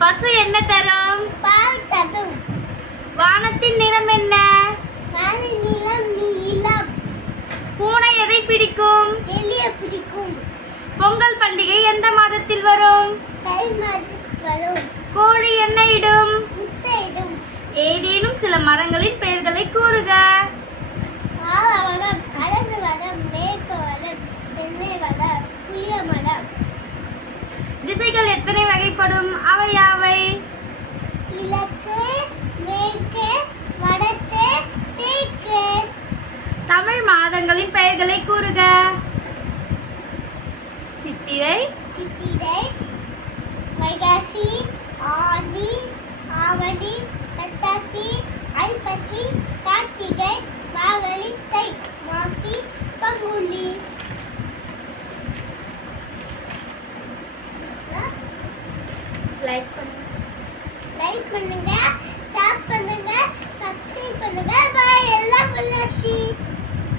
பசு என்ன தரும்? பால் தரும். வானத்தின் நிறம் என்ன? வானின் நிறம் நீலம். பூனை எதை பிடிக்கும்? எலிய பிடிக்கும். பொங்கல் பண்டிகை எந்த மாதத்தில் வரும்? தை மாதத்தில் வரும். கோழி என்ன இடும்? முட்டையிடும். ஏதேனும் சில மரங்களின் பெயர்களை கூறுக. ஆலமரம், அழகு மரம், மேற்கு மரம், தென்னை மரம், புளிய மரம். திசைகள் எத்தனை வகைப்படும்? அவை யாவை? கிழக்கு, மேற்கு, வடக்கு, தெற்கு. தமிழ் மாதங்களின் பெயர்களை கூறுக. சித்திரை, சித்திரை, வைகாசி, ஆடி, ஆவணி, புரட்டாசி, ஐப்பசி, கார்த்திகை, மார்கழி, தை, மாசி, பங்குனி. லைக் பண்ணுங்க.